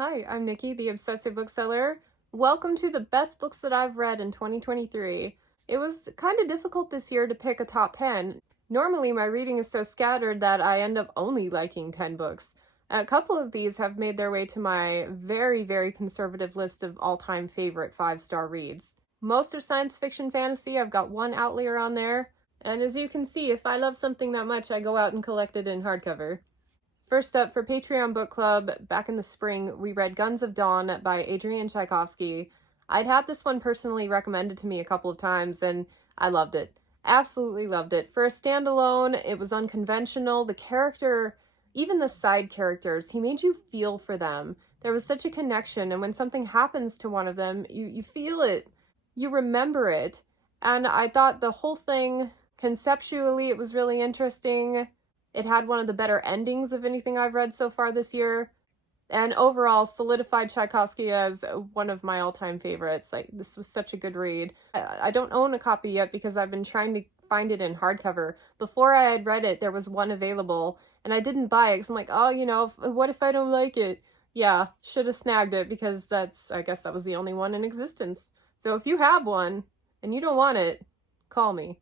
Hi, I'm Nikki, the Obsessive Bookseller. Welcome to the best books that I've read in 2023. It was kind of difficult this year to pick a top 10. Normally, my reading is so scattered that I end up only liking 10 books. A couple of these have made their way to my very, very conservative list of all-time favorite 5-star reads. Most are science fiction fantasy. I've got one outlier on there. And as you can see, if I love something that much, I go out and collect it in hardcover. First up, for Patreon Book Club, back in the spring, we read Guns of Dawn by Adrian Tchaikovsky. I'd had this one personally recommended to me a couple of times, and I loved it. Absolutely loved it. For a standalone, it was unconventional. The character, even the side characters, he made you feel for them. There was such a connection, and when something happens to one of them, you feel it. You remember it. And I thought the whole thing, conceptually, it was really interesting. It had one of the better endings of anything I've read so far this year, and overall solidified Tchaikovsky as one of my all-time favorites. Like, this was such a good read. I don't own a copy yet because I've been trying to find it in hardcover. Before I had read it, there was one available, and I didn't buy it because I'm like, oh, what if I don't like it? Yeah, should have snagged it because I guess that was the only one in existence. So if you have one and you don't want it, call me.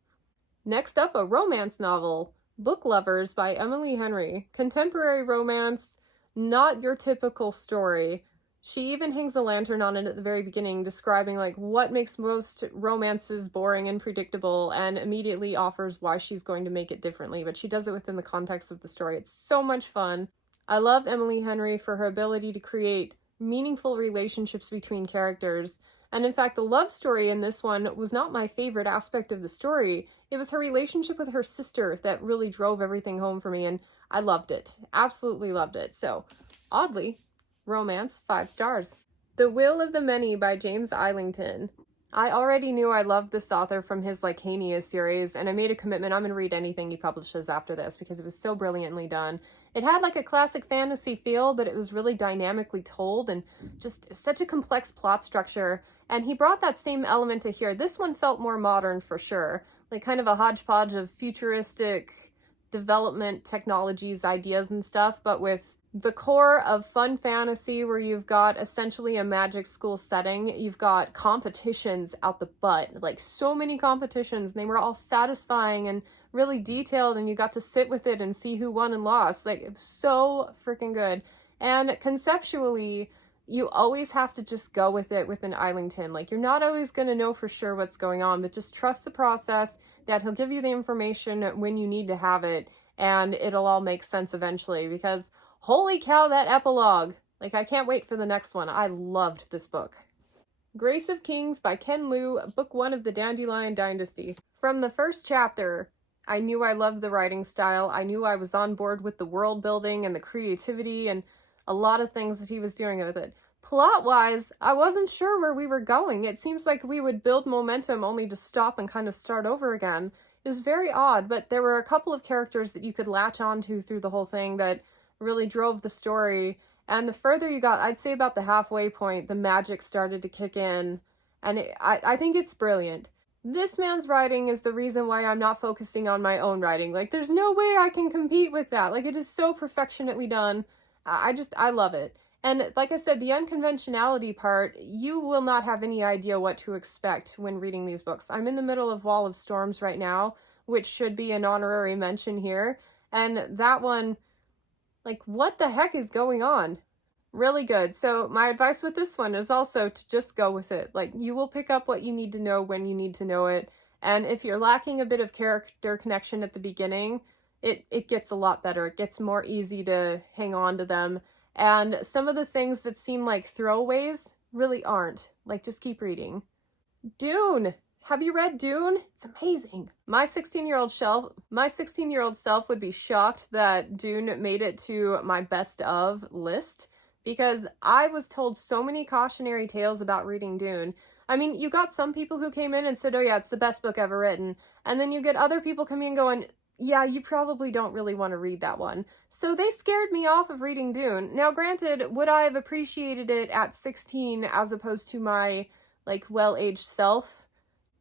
Next up, a romance novel. Book Lovers by Emily Henry. Contemporary romance, not your typical story. She even hangs a lantern on it at the very beginning, describing like what makes most romances boring and predictable, and immediately offers why she's going to make it differently, but she does it within the context of the story. It's so much fun. I love Emily Henry for her ability to create meaningful relationships between characters. And in fact, the love story in this one was not my favorite aspect of the story. It was her relationship with her sister that really drove everything home for me, and I loved it. Absolutely loved it. So, oddly, romance, 5 stars. The Will of the Many by James Islington. I already knew I loved this author from his Lycania series, and I made a commitment I'm going to read anything he publishes after this because it was so brilliantly done. It had like a classic fantasy feel, but it was really dynamically told and just such a complex plot structure. And he brought that same element to here. This one felt more modern for sure, like kind of a hodgepodge of futuristic development technologies, ideas and stuff, but with the core of fun fantasy where you've got essentially a magic school setting. You've got competitions out the butt, like so many competitions, and they were all satisfying and really detailed, and you got to sit with it and see who won and lost. Like, it was so freaking good. And conceptually, you always have to just go with it with an Islington. Like, you're not always going to know for sure what's going on, but just trust the process, that he'll give you the information when you need to have it, and it'll all make sense eventually, because holy cow, that epilogue. Like, I can't wait for the next one. I loved this book. Grace of Kings by Ken Liu, book 1 of the Dandelion Dynasty. From the first chapter, I knew I loved the writing style. I knew I was on board with the world building and the creativity and a lot of things that he was doing with it. Plot-wise, I wasn't sure where we were going. It seems like we would build momentum only to stop and kind of start over again. It was very odd, but there were a couple of characters that you could latch onto through the whole thing that really drove the story. And the further you got, I'd say about the halfway point, the magic started to kick in. And I think it's brilliant. This man's writing is the reason why I'm not focusing on my own writing. Like, there's no way I can compete with that. Like, it is so perfectionately done. I love it. And like I said, the unconventionality part, you will not have any idea what to expect when reading these books. I'm in the middle of Wall of Storms right now, which should be an honorary mention here. And that one, like, what the heck is going on? Really good. So my advice with this one is also to just go with it. Like, you will pick up what you need to know when you need to know it. And if you're lacking a bit of character connection at the beginning, it gets a lot better. It gets more easy to hang on to them. And some of the things that seem like throwaways really aren't. Like, just keep reading. Dune! Have you read Dune? It's amazing. My 16-year-old self would be shocked that Dune made it to my best of list, because I was told so many cautionary tales about reading Dune. I mean, you got some people who came in and said, oh yeah, it's the best book ever written. And then you get other people coming in going, yeah, you probably don't really want to read that one. So they scared me off of reading Dune. Now, granted, would I have appreciated it at 16 as opposed to my, like, well-aged self?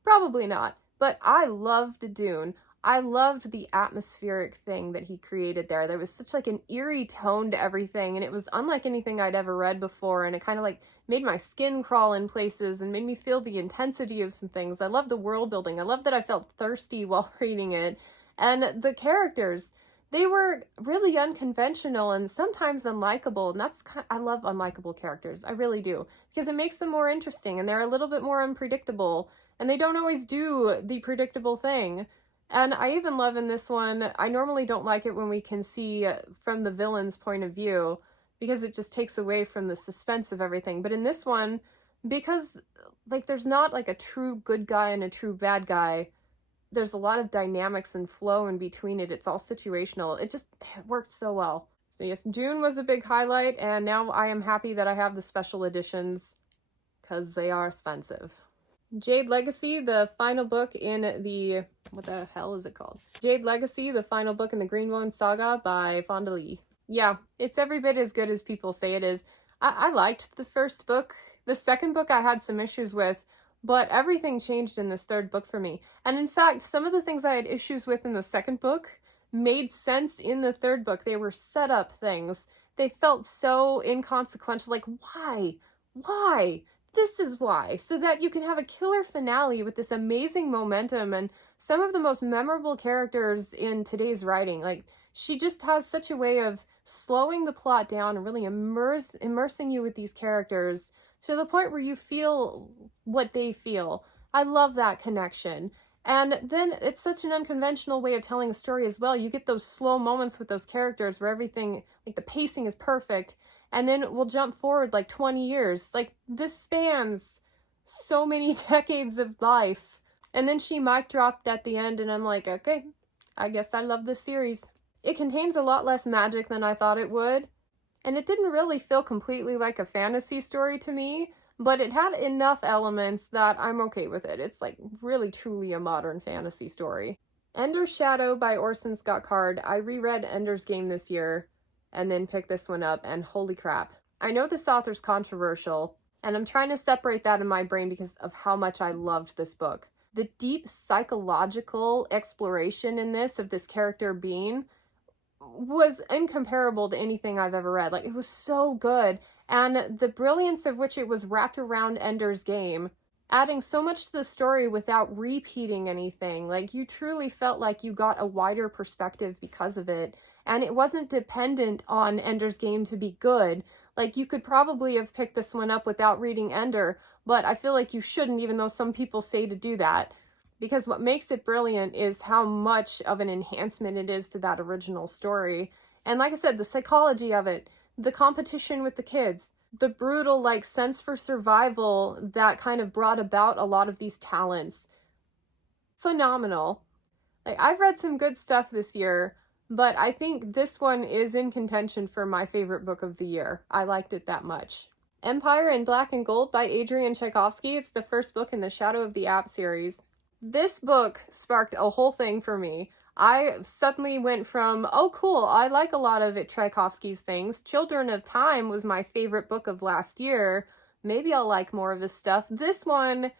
Probably not. But I loved Dune. I loved the atmospheric thing that he created there. There was such like an eerie tone to everything, and it was unlike anything I'd ever read before, and it kind of like made my skin crawl in places and made me feel the intensity of some things. I love the world building. I love that I felt thirsty while reading it. And the characters, they were really unconventional and sometimes unlikable, and I love unlikable characters. I really do, because it makes them more interesting, and they're a little bit more unpredictable, and they don't always do the predictable thing. And I even love in this one, I normally don't like it when we can see from the villain's point of view, because it just takes away from the suspense of everything. But in this one, because like there's not like a true good guy and a true bad guy, there's a lot of dynamics and flow in between it. It's all situational. It worked so well. So yes, June was a big highlight, and now I am happy that I have the special editions because they are expensive. Jade Legacy, the final book in the, what the hell is it called? Jade Legacy, the final book in the Greenwood Saga by Fonda Lee. Yeah, it's every bit as good as people say it is. I liked the first book. The second book I had some issues with, but everything changed in this third book for me. And in fact, some of the things I had issues with in the second book made sense in the third book. They were set up things. They felt so inconsequential. Like, why? Why? This is why. So that you can have a killer finale with this amazing momentum and some of the most memorable characters in today's writing. Like, she just has such a way of slowing the plot down and really immersing you with these characters to the point where you feel what they feel. I love that connection. And then it's such an unconventional way of telling a story as well. You get those slow moments with those characters where everything, like the pacing is perfect, and then we'll jump forward like 20 years. Like, this spans so many decades of life. And then she mic dropped at the end, and I'm like, okay, I guess I love this series. It contains a lot less magic than I thought it would, and it didn't really feel completely like a fantasy story to me, but it had enough elements that I'm okay with it. It's like really truly a modern fantasy story. Ender's Shadow by Orson Scott Card. I reread Ender's Game this year and then picked this one up, and holy crap. I know this author's controversial, and I'm trying to separate that in my brain because of how much I loved this book. The deep psychological exploration in this of this character being was incomparable to anything I've ever read. Like, it was so good, and the brilliance of which it was wrapped around Ender's Game, adding so much to the story without repeating anything. Like, you truly felt like you got a wider perspective because of it, and it wasn't dependent on Ender's Game to be good. Like, you could probably have picked this one up without reading Ender, but I feel like you shouldn't, even though some people say to do that. Because what makes it brilliant is how much of an enhancement it is to that original story. And like I said, the psychology of it, the competition with the kids, the brutal, like, sense for survival that kind of brought about a lot of these talents. Phenomenal. Like, I've read some good stuff this year, but I think this one is in contention for my favorite book of the year. I liked it that much. Empire in Black and Gold by Adrian Tchaikovsky. It's the first book in the Shadow of the App series. This book sparked a whole thing for me. I suddenly went from, oh cool, I like a lot of Tchaikovsky's things. Children of Time was my favorite book of last year. Maybe I'll like more of his stuff. This one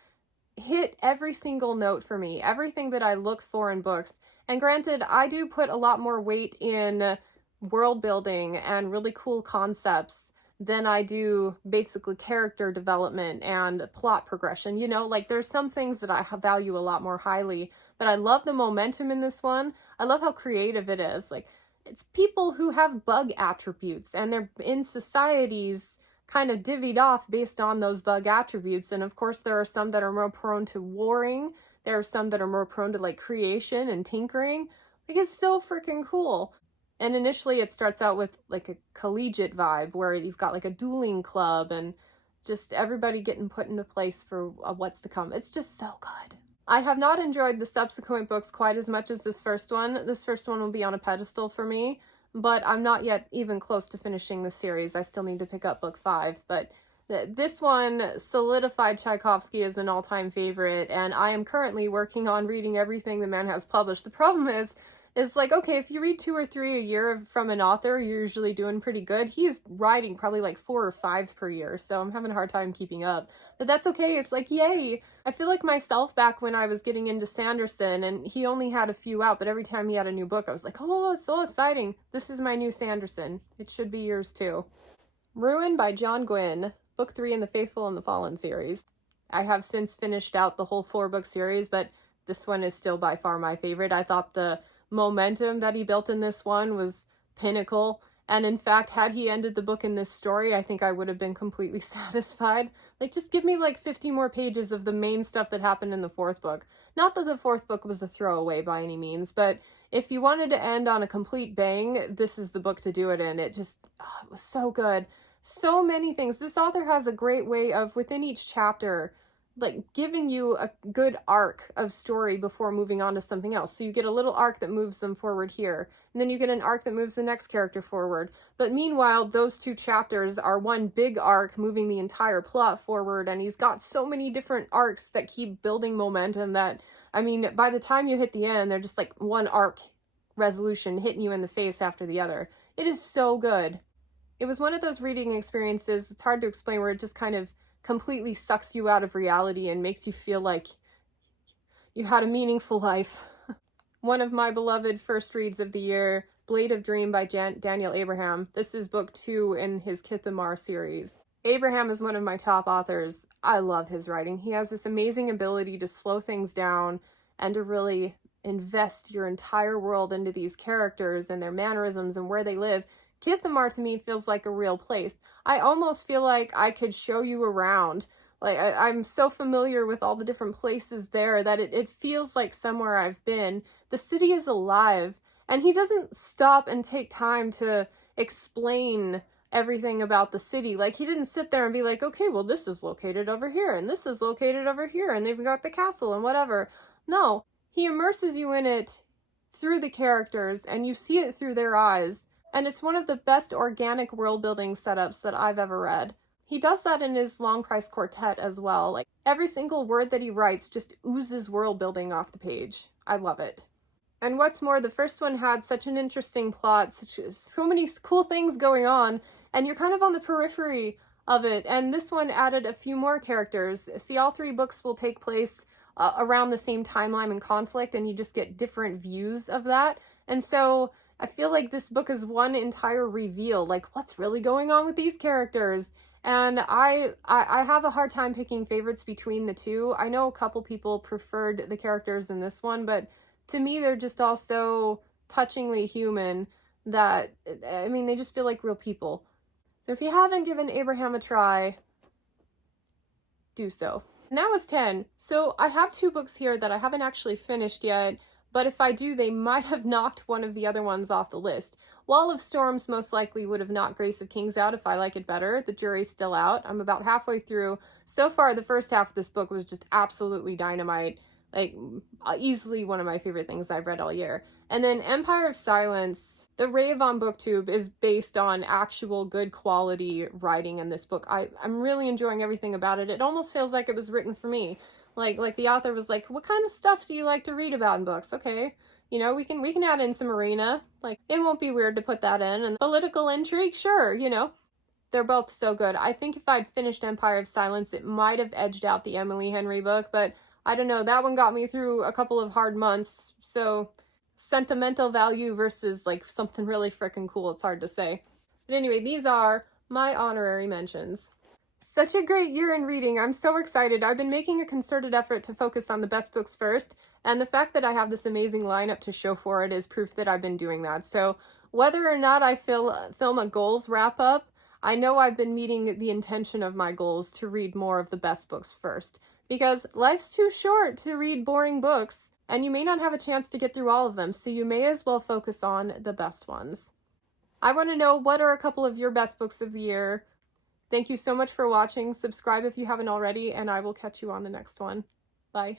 hit every single note for me. Everything that I look for in books. And granted, I do put a lot more weight in world building and really cool concepts than I do basically character development and plot progression. You know, like, there's some things that I value a lot more highly, but I love the momentum in this one. I love how creative it is. Like, it's people who have bug attributes, and they're in societies kind of divvied off based on those bug attributes. And of course, there are some that are more prone to warring. There are some that are more prone to, like, creation and tinkering. Like, it's so freaking cool. And initially it starts out with like a collegiate vibe where you've got like a dueling club and just everybody getting put into place for what's to come. It's just so good. I have not enjoyed the subsequent books quite as much as this first one. This first one will be on a pedestal for me, but I'm not yet even close to finishing the series. I still need to pick up book 5, but this one solidified Tchaikovsky as an all-time favorite, and I am currently working on reading everything the man has published. The problem is, is like, okay, if you read 2 or 3 a year from an author, you're usually doing pretty good. He's writing probably like 4 or 5 per year, so I'm having a hard time keeping up. But that's okay. It's like, yay. I feel like myself back when I was getting into Sanderson, and he only had a few out, but every time he had a new book, I was like, oh, it's so exciting. This is my new Sanderson. It should be yours too. Ruin by John Gwynne, book 3 in the Faithful and the Fallen series. I have since finished out the whole 4-book series, but this one is still by far my favorite. I thought the momentum that he built in this one was pinnacle. And in fact, had he ended the book in this story, I think I would have been completely satisfied. Like, just give me like 50 more pages of the main stuff that happened in the 4th book. Not that the 4th book was a throwaway by any means, but if you wanted to end on a complete bang, this is the book to do it in. It just, it was so good. So many things. This author has a great way of, within each chapter, like giving you a good arc of story before moving on to something else. So you get a little arc that moves them forward here, and then you get an arc that moves the next character forward. But meanwhile, those 2 chapters are one big arc moving the entire plot forward, and he's got so many different arcs that keep building momentum that, I mean, by the time you hit the end, they're just like one arc resolution hitting you in the face after the other. It is so good. It was one of those reading experiences, it's hard to explain, where it just kind of completely sucks you out of reality and makes you feel like you had a meaningful life. One of my beloved first reads of the year, Blade of Dream by Daniel Abraham. This is book 2 in his Kithamar series. Abraham is one of my top authors. I love his writing. He has this amazing ability to slow things down and to really invest your entire world into these characters and their mannerisms and where they live. Kithamar to me feels like a real place. I almost feel like I could show you around. Like, I'm so familiar with all the different places there that it feels like somewhere I've been. The city is alive, and he doesn't stop and take time to explain everything about the city. Like, he didn't sit there and be like, okay, well, this is located over here, and this is located over here, and they've got the castle and whatever. No, he immerses you in it through the characters, and you see it through their eyes. And it's one of the best organic world-building setups that I've ever read. He does that in his Long Price Quartet as well. Like, every single word that he writes just oozes world-building off the page. I love it. And what's more, the first one had such an interesting plot, so many cool things going on, and you're kind of on the periphery of it. And this one added a few more characters. See, all 3 books will take place around the same timeline and conflict, and you just get different views of that. And so I feel like this book is one entire reveal, like what's really going on with these characters. And I have a hard time picking favorites between the 2. I know a couple people preferred the characters in this one, but to me they're just all so touchingly human that, I mean, they just feel like real people. So if you haven't given Abraham a try, do so. And that was 10. So I have 2 books here that I haven't actually finished yet, but if I do, they might have knocked one of the other ones off the list. Wall of Storms most likely would have knocked Grace of Kings out if I like it better. The jury's still out. I'm about halfway through. So far, the first half of this book was just absolutely dynamite. Like, easily one of my favorite things I've read all year. And then Empire of Silence, the rave on BookTube is based on actual good quality writing in this book. I'm really enjoying everything about it. It almost feels like it was written for me. Like the author was like, what kind of stuff do you like to read about in books? Okay, you know, we can add in some arena. Like, it won't be weird to put that in. And political intrigue, sure, you know. They're both so good. I think if I'd finished Empire of Silence, it might have edged out the Emily Henry book, but I don't know. That one got me through a couple of hard months, so sentimental value versus like something really freaking cool, it's hard to say. But anyway, these are my honorary mentions. Such a great year in reading. I'm so excited. I've been making a concerted effort to focus on the best books first, and the fact that I have this amazing lineup to show for it is proof that I've been doing that. So whether or not I film a goals wrap-up, I know I've been meeting the intention of my goals to read more of the best books first, because life's too short to read boring books, and you may not have a chance to get through all of them, so you may as well focus on the best ones. I want to know, what are a couple of your best books of the year? Thank you so much for watching. Subscribe if you haven't already, and I will catch you on the next one. Bye.